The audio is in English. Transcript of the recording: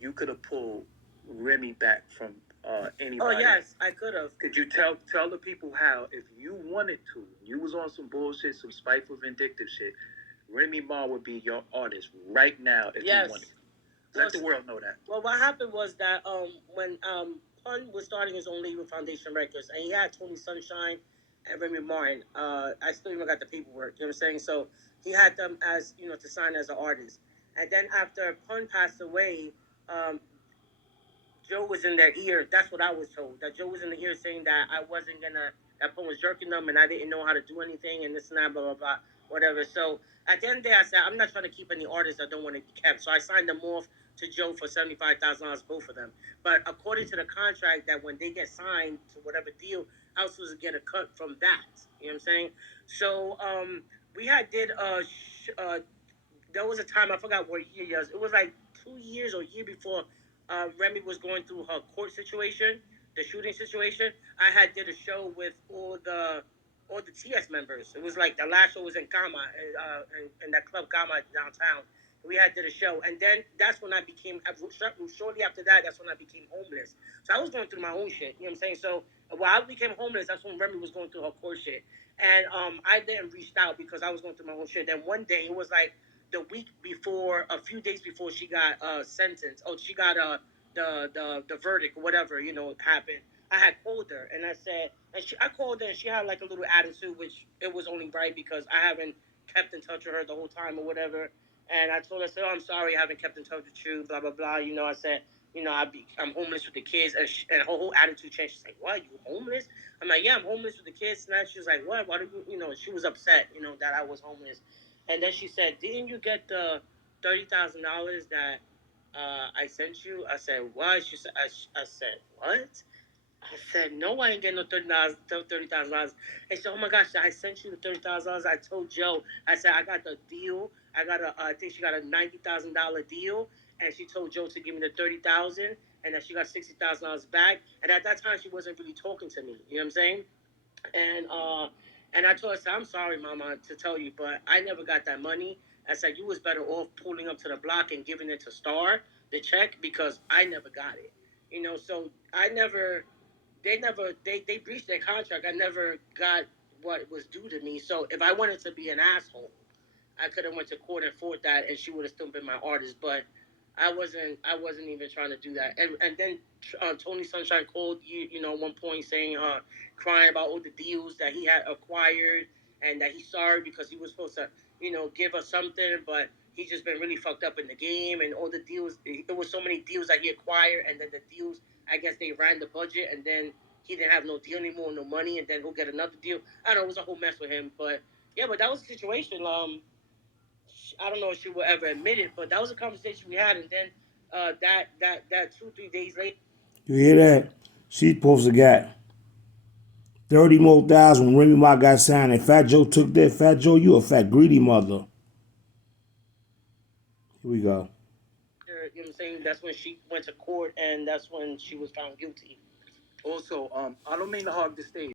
you could have pulled Remy back from anybody. Oh yes, I could have. Could you tell the people how, if you wanted to, you was on some bullshit, some spiteful, vindictive shit, Remy Ma would be your artist right now if you wanted. Let the world know that. Well, what happened was that when Pun was starting his own label, Foundation Records, and he had Tony Sunshine and Remy Martin. I still even got the paperwork. You know what I'm saying? So he had them as to sign as an artist. And then after Pun passed away, um, Joe was in their ear. That's what I was told. That Joe was in the ear saying that I wasn't gonna. That Pun was jerking them, and I didn't know how to do anything, and this and that, blah blah blah, whatever. So at the end of the day, I said I'm not trying to keep any artists that don't want to be kept. So I signed them off to Joe for $75,000, both of them. But according to the contract, that when they get signed to whatever deal, I was supposed to get a cut from that. You know what I'm saying? So we had did there was a time I forgot what year it was. It was like 2 years or a year before Remy was going through her court situation, the shooting situation. I had did a show with all the TS members. It was like the last show was in Gama, in that club Gama downtown. We had did a show, and then that's when I became. Shortly after that, that's when I became homeless. So I was going through my own shit. You know what I'm saying? So while I became homeless, that's when Remy was going through her court shit, and I didn't reach out because I was going through my own shit. Then one day it was like the week before, a few days before she got sentenced. Oh, she got the verdict or whatever happened. I had called her and I said, I called her and she had like a little attitude, which it was only right because I haven't kept in touch with her the whole time or whatever. And I told her, I said, oh, I'm sorry, I haven't kept in touch with you, blah blah blah. I said, I'm homeless with the kids, and her whole attitude changed. She's like, what? You homeless? I'm like, yeah, I'm homeless with the kids. And she was like, what? Why do you? She was upset, that I was homeless. And then she said, didn't you get the $30,000 that I sent you? I said, what? She said, I said, what? I said, no, I ain't getting no $30,000. And she said, oh my gosh, I sent you the $30,000. I told Joe, I said, I got the deal. I think she got a $90,000 deal. And she told Joe to give me the $30,000 and that she got $60,000 back. And at that time, she wasn't really talking to me. You know what I'm saying? And I told her, I said, I'm sorry, Mama, to tell you, but I never got that money. I said, you was better off pulling up to the block and giving it to Star, the check, because I never got it. So they breached their contract. I never got what was due to me. So if I wanted to be an asshole, I could have went to court and fought that, and she would have still been my artist. But I wasn't even trying to do that. And then Tony Sunshine called at one point saying, crying about all the deals that he had acquired, and that he's sorry because he was supposed to give us something, but he just been really fucked up in the game and all the deals. There was so many deals that he acquired, and then the deals, I guess they ran the budget, and then he didn't have no deal anymore, no money, and then he'll get another deal. I don't know, it was a whole mess with him, but yeah, but that was the situation. I don't know if she will ever admit it, but that was a conversation we had, and then that 2 3 days later. You hear that? She's supposed to get 30 more thousand when Remy Ma got signed, and Fat Joe took that. Fat Joe, you a fat greedy mother. Here we go. You know what I'm saying? That's when she went to court, and that's when she was found guilty. Also, I don't mean to hog the stage.